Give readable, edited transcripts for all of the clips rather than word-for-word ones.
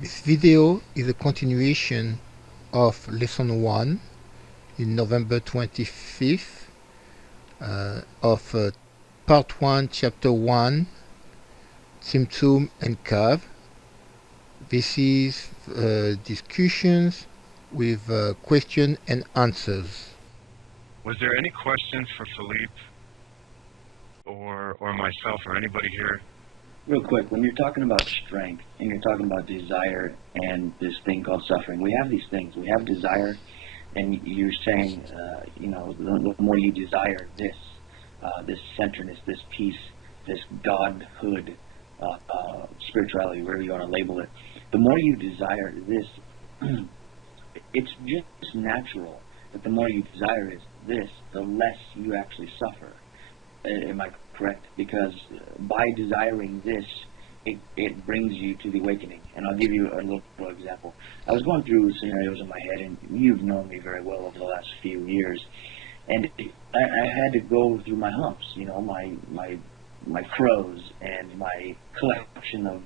This video is a continuation of lesson 1 in November 25th of part 1, chapter 1, Tzimtzum and Kav. This is discussions with question and answers. Was there any questions for Philippe or myself or anybody here? Real quick, when you're talking about strength and you're talking about desire and this thing called suffering, we have these things. We have desire, and you're saying, the more you desire this centeredness, this peace, this godhood, spirituality, wherever you want to label it, the more you desire this, it's just natural that the more you desire this, the less you actually suffer. Am I correct? Because by desiring this, it brings you to the awakening. And I'll give you a little example. I was going through scenarios in my head, and you've known me very well over the last few years, and I had to go through my humps, my crows and my collection of,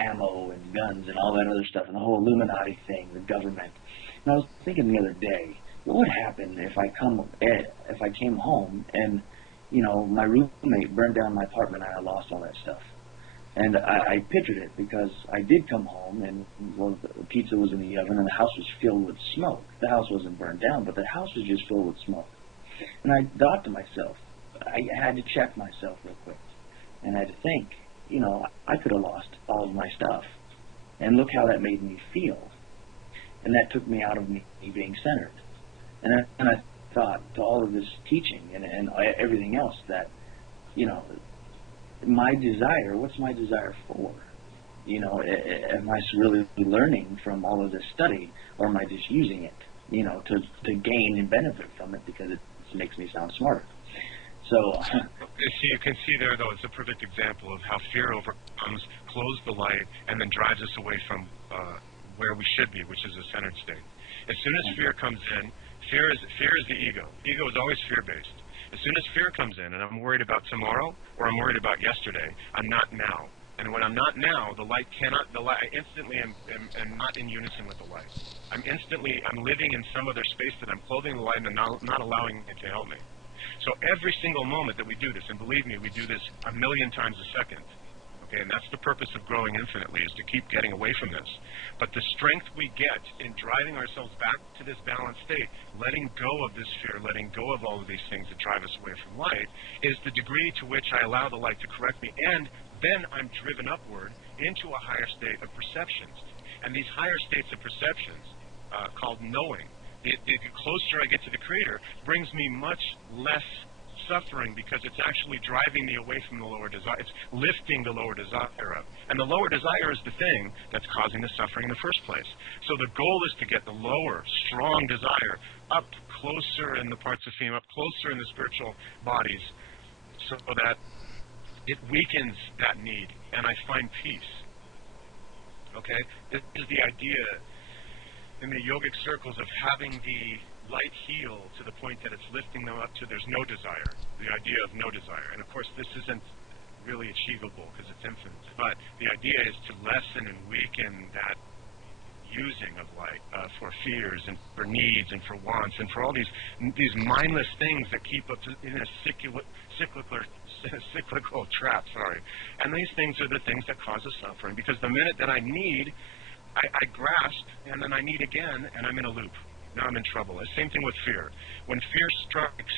ammo and guns and all that other stuff, and the whole Illuminati thing, the government. And I was thinking the other day, what would happen if I came home and my roommate burned down my apartment and I lost all that stuff? And I pictured it because I did come home and, the pizza was in the oven and the house was filled with smoke. The house wasn't burned down, but the house was just filled with smoke. And I thought to myself, I had to check myself real quick. And I had to think, I could have lost all of my stuff. And look how that made me feel. And that took me out of me being centered. And I thought to all of this teaching and everything else that, my desire, what's my desire for? Am I really learning from all of this study, or am I just using it, to gain and benefit from it because it makes me sound smarter? So you can see there, though, it's a perfect example of how fear overcomes, closes the light, and then drives us away from where we should be, which is a centered state. As soon as fear comes in, fear is the ego. Ego is always fear-based. As soon as fear comes in, and I'm worried about tomorrow, or I'm worried about yesterday, I'm not now. And when I'm not now, I instantly am not in unison with the light. I'm living in some other space that I'm clothing the light and not allowing it to help me. So every single moment that we do this, and believe me, we do this a million times a second, okay, and that's the purpose of growing infinitely, is to keep getting away from this. But the strength we get in driving ourselves back to this balanced state, letting go of this fear, letting go of all of these things that drive us away from light, is the degree to which I allow the light to correct me, and then I'm driven upward into a higher state of perceptions. And these higher states of perceptions, called knowing, the closer I get to the Creator, brings me much less suffering, because it's actually driving me away from the lower desire. It's lifting the lower desire up. And the lower desire is the thing that's causing the suffering in the first place. So the goal is to get the lower, strong desire up closer in the parts of Fem, up closer in the spiritual bodies, so that it weakens that need, and I find peace. Okay? This is the idea in the yogic circles of having the light heal to the point that it's lifting them up to there's no desire, the idea of no desire. And of course this isn't really achievable because it's infinite, but the idea is to lessen and weaken that using of light for fears and for needs and for wants and for all these mindless things that keep us in a cyclical trap, and these things are the things that cause us suffering, because the minute that I need, I grasp, and then I need again, and I'm in a loop. Now I'm in trouble. The same thing with fear. When fear strikes,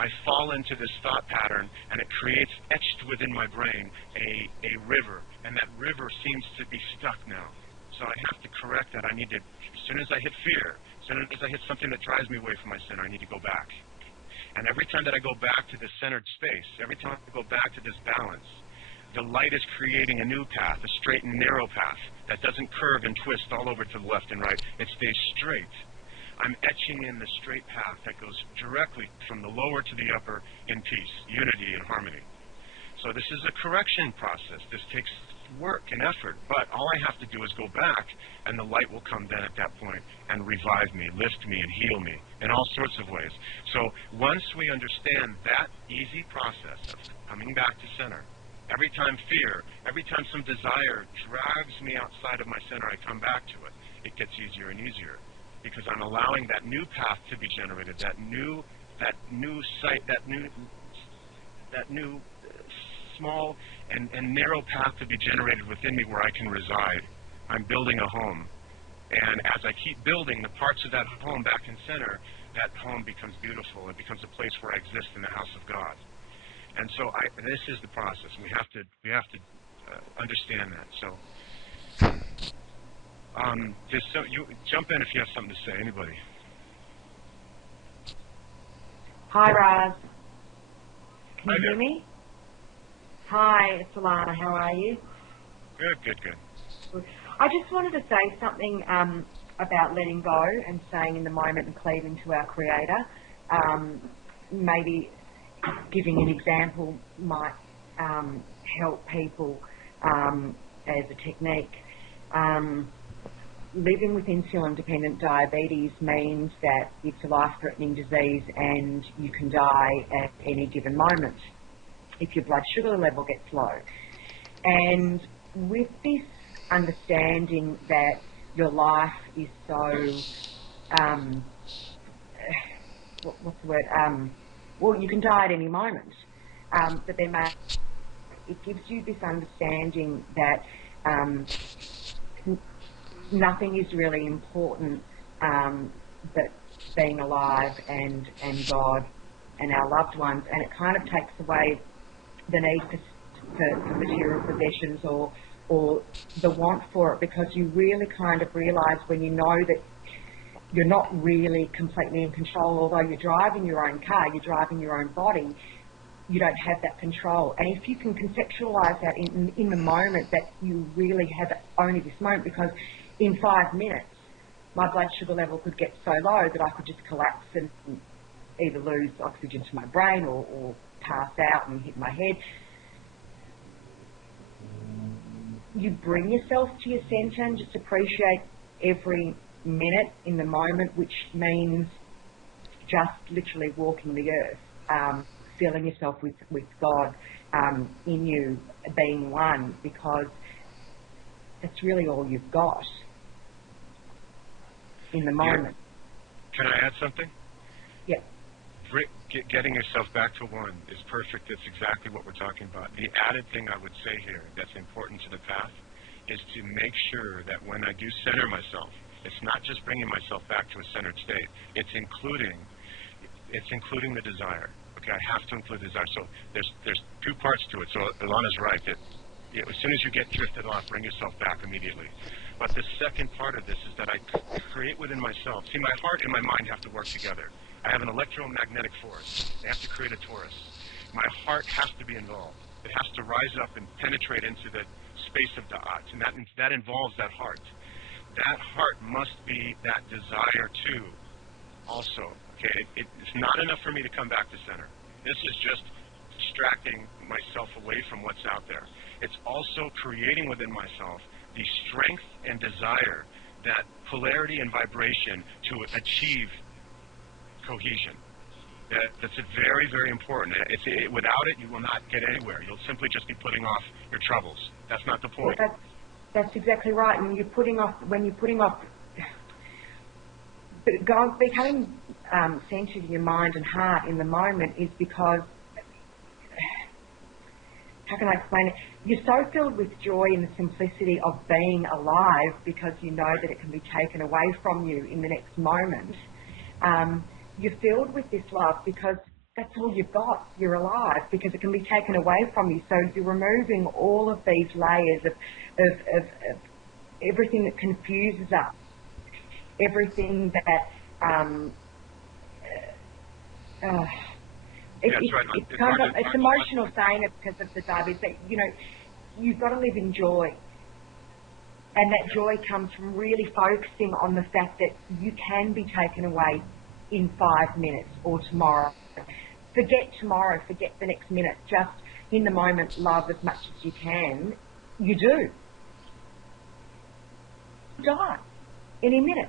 I fall into this thought pattern, and it creates, etched within my brain, a river, and that river seems to be stuck now. So I have to correct that. I need to, as soon as I hit fear, as soon as I hit something that drives me away from my center, I need to go back. And every time that I go back to this centered space, every time I go back to this balance, the light is creating a new path, a straight and narrow path that doesn't curve and twist all over to the left and right. It stays straight. I'm etching in the straight path that goes directly from the lower to the upper in peace, unity, and harmony. So this is a correction process. This takes work and effort, but all I have to do is go back, and the light will come then at that point and revive me, lift me, and heal me in all sorts of ways. So once we understand that easy process of coming back to center, Every time fear, every time some desire drags me outside of my center, I come back to it. It gets easier and easier because I'm allowing that new path to be generated, that new sight, that new small and narrow path to be generated within me where I can reside. I'm building a home. And as I keep building the parts of that home back in center, that home becomes beautiful. It becomes a place where I exist in the house of God. And so this is the process. We have to understand that. So, you jump in if you have something to say. Anybody? Hi, Raz. Can Hi you there. hear me? Hi, it's Alana. How are you? Good. Good. I just wanted to say something about letting go and staying in the moment and cleaving to our Creator. Maybe giving an example might help people as a technique. Living with insulin-dependent diabetes means that it's a life-threatening disease and you can die at any given moment if your blood sugar level gets low. And with this understanding that your life is so, what's the word? Well, you can die at any moment, but then it gives you this understanding that nothing is really important but being alive and God and our loved ones, and it kind of takes away the need for material possessions or the want for it, because you really kind of realise when you know that you're not really completely in control. Although you're driving your own car, you're driving your own body, you don't have that control. And if you can conceptualise that in the moment, that you really have only this moment, because in 5 minutes my blood sugar level could get so low that I could just collapse and either lose oxygen to my brain or pass out and hit my head. You bring yourself to your centre and just appreciate every minute in the moment, which means just literally walking the earth, filling yourself with God in you, being one, because that's really all you've got in the moment. Can I add something? Yeah. Getting yourself back to one is perfect. That's exactly what we're talking about. The added thing I would say here that's important to the path is to make sure that when I do center myself, it's not just bringing myself back to a centered state. It's including the desire. Okay, I have to include desire. So there's two parts to it. So Ilana's right that as soon as you get drifted off, bring yourself back immediately. But the second part of this is that I create within myself. See, my heart and my mind have to work together. I have an electromagnetic force. They have to create a torus. My heart has to be involved. It has to rise up and penetrate into the space of da'at, and that involves that heart. That heart must be that desire too, also. Okay, it's not enough for me to come back to center. This is just distracting myself away from what's out there. It's also creating within myself the strength and desire, that polarity and vibration to achieve cohesion. That's very, very important. Without it, you will not get anywhere. You'll simply just be putting off your troubles. That's not the point. Well, that's exactly right. And when you're putting off, becoming centered in your mind and heart in the moment is because, how can I explain it? You're so filled with joy in the simplicity of being alive, because you know that it can be taken away from you in the next moment. You're filled with this love because that's all you've got. You're alive because it can be taken away from you. So you're removing all of these layers of everything that confuses us, everything that it's emotional saying it because of the diabetes. But, you've got to live in joy. And that joy comes from really focusing on the fact that you can be taken away in 5 minutes or tomorrow. Forget tomorrow, forget the next minute. Just in the moment, love as much as you can. You do. Die any minute.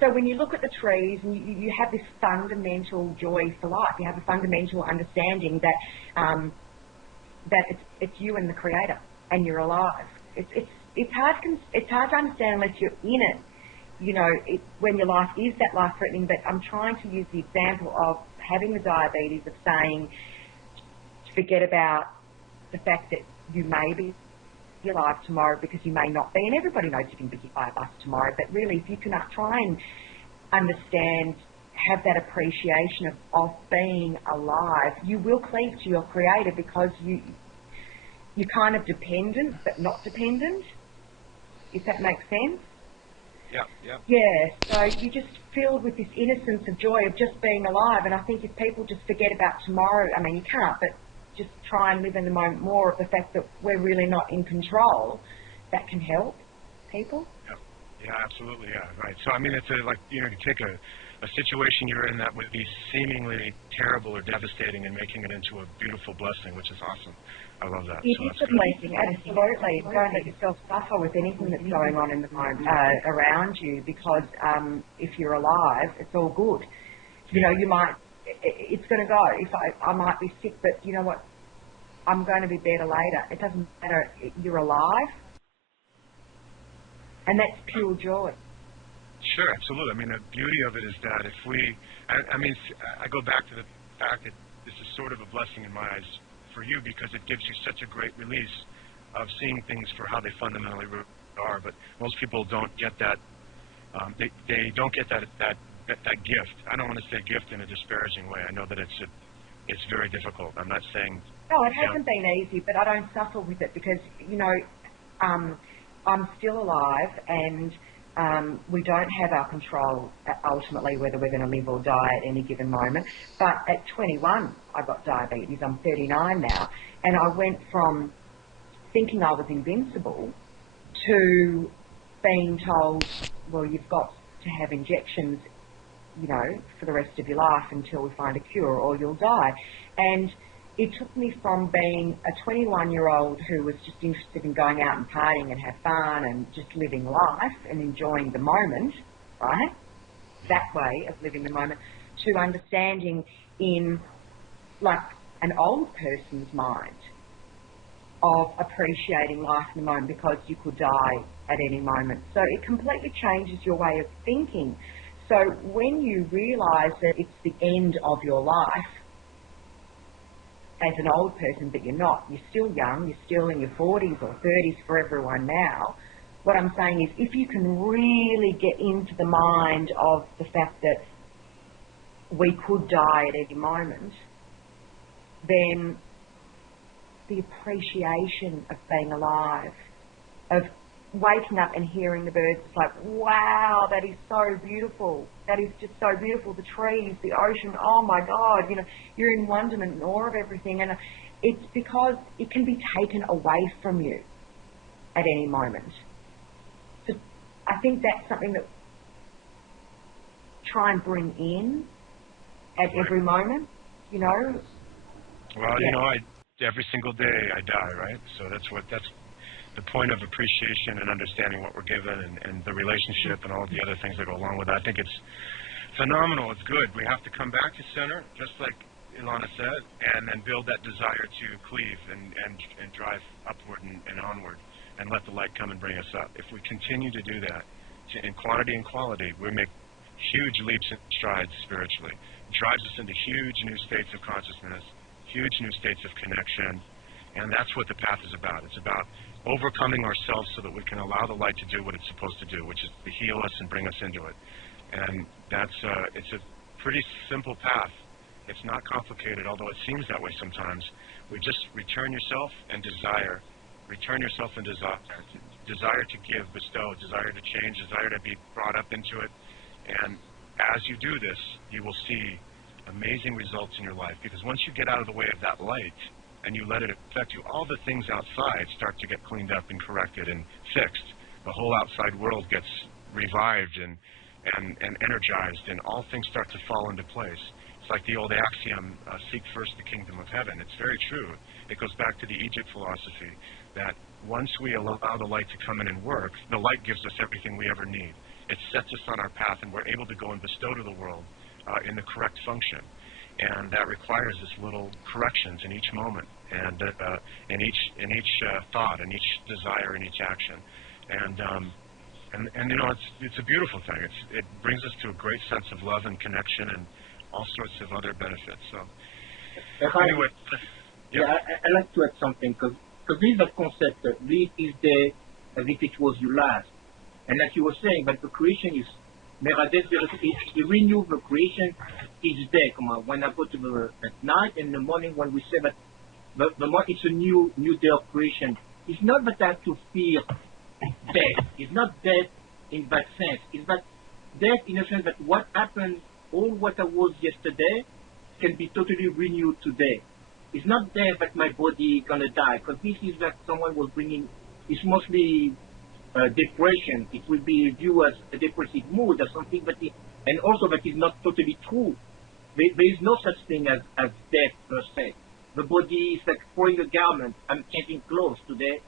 So when you look at the trees and you have this fundamental joy for life, you have a fundamental understanding that that it's you and the Creator, and you're alive. It's hard to understand unless you're in it. You know, when your life is that life-threatening. But I'm trying to use the example of having the diabetes, of saying, forget about the fact that you may be alive tomorrow, because you may not be, and everybody knows you can be by a bus tomorrow. But really, if you can try and understand, have that appreciation of being alive, you will cleave to your Creator, because you're kind of dependent but not dependent, if that makes sense. Yeah, so you're just filled with this innocence of joy of just being alive. And I think if people just forget about tomorrow, I mean, you can't, but just try and live in the moment more of the fact that we're really not in control, that can help people. Yeah, absolutely, yeah, right. So, I mean, it's like, you know, you take a situation you're in that would be seemingly terrible or devastating and making it into a beautiful blessing, which is awesome. I love that. It is a blessing, absolutely. Don't let yourself suffer with anything that's going on in the moment around you, because if you're alive, it's all good. You know, it's going to go. If I might be sick, but you know what? I'm going to be better later. It doesn't matter. You're alive, and that's pure joy. Sure, absolutely. I mean, the beauty of it is that if I go back to the fact that this is sort of a blessing in my eyes for you, because it gives you such a great release of seeing things for how they fundamentally are. But most people don't get that. They don't get that gift. I don't want to say gift in a disparaging way. I know that it's very difficult. I'm not saying. No, it hasn't been easy, but I don't suffer with it, because you know, I'm still alive, and we don't have our control ultimately whether we're going to live or die at any given moment. But at 21, I got diabetes. I'm 39 now, and I went from thinking I was invincible to being told, well, you've got to have injections, you know, for the rest of your life until we find a cure, or you'll die. And it took me from being a 21-year-old who was just interested in going out and partying and have fun and just living life and enjoying the moment, right? That way of living the moment, to understanding in like an old person's mind of appreciating life in the moment, because you could die at any moment. So it completely changes your way of thinking. So when you realise that it's the end of your life, as an old person, but you're not, you're still young, you're still in your 40s or 30s for everyone now. What I'm saying is, if you can really get into the mind of the fact that we could die at any moment, then the appreciation of being alive, of waking up and hearing the birds, it's like, wow, that is so beautiful. That is just so beautiful. The trees, the ocean, oh my God, you know, you're in wonderment and awe of everything. And it's because it can be taken away from you at any moment. So I think that's something that try and bring in at every moment, you know. Well, you know, every single day I die, right? So that's the point of appreciation and understanding what we're given, and the relationship and all the other things that go along with it. I think it's phenomenal. It's good. We have to come back to center, just like Ilana said, and then build that desire to cleave and drive upward and onward, and let the light come and bring us up. If we continue to do that, in quantity and quality, we make huge leaps and strides spiritually. It drives us into huge new states of consciousness, huge new states of connection, and that's what the path is about. It's about overcoming ourselves so that we can allow the light to do what it's supposed to do, which is to heal us and bring us into it. And that's it's a pretty simple path. It's not complicated, although it seems that way sometimes. We just return yourself and desire. Return yourself and desire. Desire to give, bestow, desire to change, desire to be brought up into it. And as you do this, you will see amazing results in your life. Because once you get out of the way of that light, and you let it affect you, all the things outside start to get cleaned up and corrected and fixed. The whole outside world gets revived and energized, and all things start to fall into place. It's like the old axiom, seek first the kingdom of heaven. It's very true. It goes back to the Egypt philosophy, that once we allow the light to come in and work, the light gives us everything we ever need. It sets us on our path, and we're able to go and bestow to the world in the correct function. And that requires this little corrections in each moment. and in each thought, in each desire, in each action, and you know it's a beautiful thing. It brings us to a great sense of love and connection and all sorts of other benefits. So anyway, I like to add something because this is a concept that this is the as if it was your last, and like you were saying, but the creation is the renew the creation each day. Come on, when I go to the at night and in the morning when we say that it's a new day of creation. It's not that I have to fear death. It's not death in that sense. It's that death in the sense that what happened, all what I was yesterday, can be totally renewed today. It's not death that my body gonna die, because this is that someone was bringing. It's mostly depression. It will be viewed as a depressive mood or something, and also that is not totally true. There is no such thing as death per se. The body is like throwing a garment. I'm changing clothes today.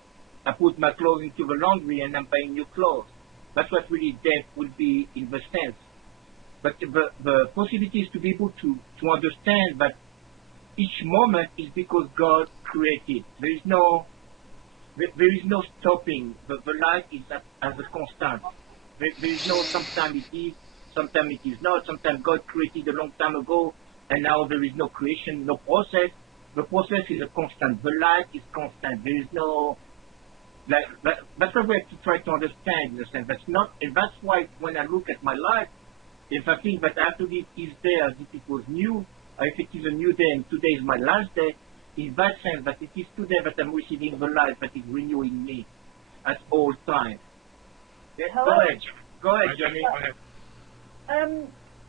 I put my clothes into the laundry and I'm buying new clothes. That's what really death will be in the sense. But the possibility is to be able to understand that each moment is because God created. There is no stopping. The life is as a constant. There is no sometimes it is, sometimes it is not. Sometimes God created a long time ago and now there is no creation, no process. The process is a constant. The life is constant. There is no that's what we have to try to understand in a sense. That's why when I look at my life, if I think that after this is there as if it was new, or if it is a new day and today is my last day, in that sense that it is today that I'm receiving the life that is renewing me at all times. Yes, go ahead, Johnny.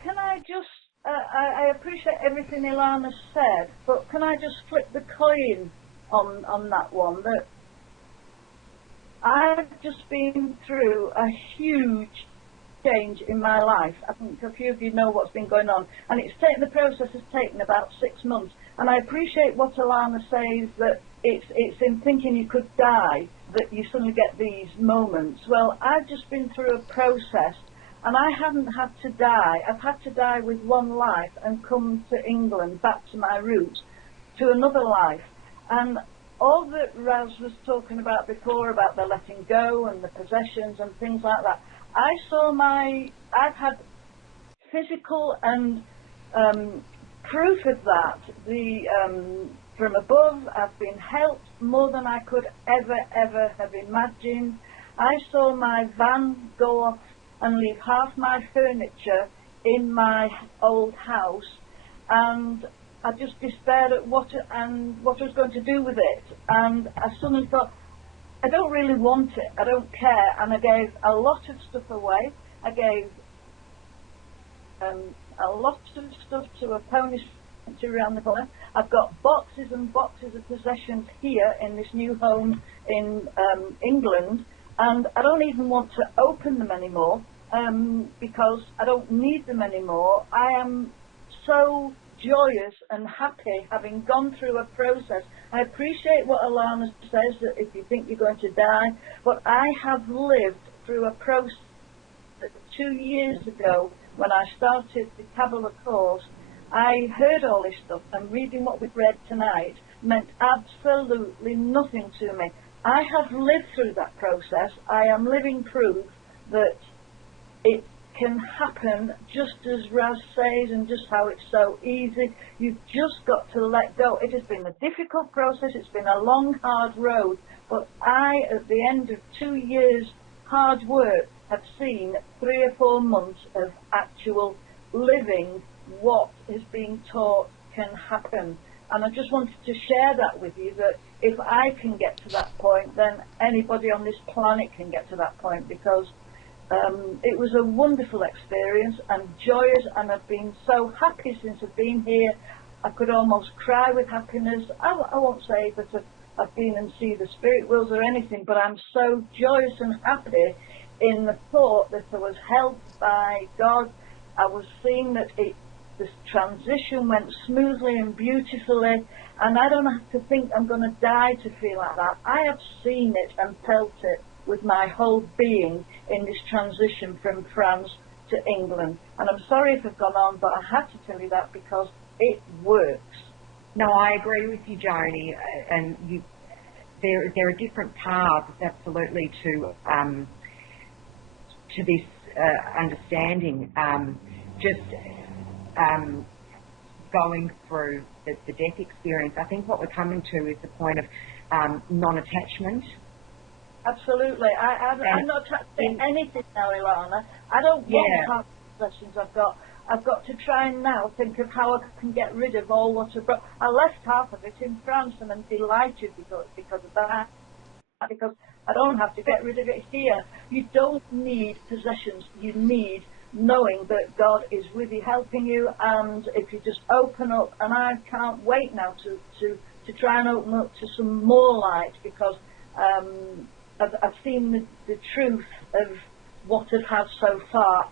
Can I just, I appreciate everything Ilana said, but can I just flip the coin on that one? That I've just been through a huge change in my life. I think a few of you know what's been going on, and the process has taken about 6 months. And I appreciate what Alana says, that it's in thinking you could die that you suddenly get these moments. Well, I've just been through a process, and I haven't had to die. I've had to die with one life and come to England, back to my roots, to another life. And all that Raz was talking about before, about the letting go and the possessions and things like that, I've had physical and proof of that. From above, I've been helped more than I could ever have imagined. I saw my van go off and leave half my furniture in my old house, and I just despaired at what I was going to do with it. And I suddenly thought, I don't really want it, I don't care. And I gave a lot of stuff away. I gave a lot of stuff to a pony around the corner. I've got boxes and boxes of possessions here in this new home in England, and I don't even want to open them anymore because I don't need them anymore. I am so joyous and happy having gone through a process. I appreciate what Alana says, that if you think you're going to die, but I have lived through a process that 2 years ago when I started the Kabbalah course. I heard all this stuff, and reading what we've read tonight meant absolutely nothing to me. I have lived through that process. I am living proof that it can happen just as Raz says, and just how it's so easy. You've just got to let go. It has been a difficult process. It's been a long, hard road, but at the end of 2 years hard work, have seen 3 or 4 months of actual living what is being taught can happen. And I just wanted to share that with you, that if I can get to that point, then anybody on this planet can get to that point, because it was a wonderful experience and joyous, and I've been so happy since I've been here. I could almost cry with happiness. I won't say that I've been and see the spirit worlds or anything, but I'm so joyous and happy in the thought that I was helped by God. I was seeing that this transition went smoothly and beautifully, and I don't have to think I'm going to die to feel like that. I have seen it and felt it with my whole being in this transition from France to England. And I'm sorry if I've gone on, but I had to tell you that because it works. No, I agree with you, Joni, and there are different paths, absolutely, to this understanding. Going through the death experience, I think what we're coming to is the point of non-attachment. Absolutely. I'm not attaching anything now, Ilana. I don't want half the possessions I've got. I've got to try and now think of how I can get rid of all what I've got. I left half of it in France and I'm delighted because of that. Because I don't have to get rid of it here. You don't need possessions. You need knowing that God is with you, helping you, and if you just open up, and I can't wait now to try and open up to some more light, because I've seen the truth of what I've had so far,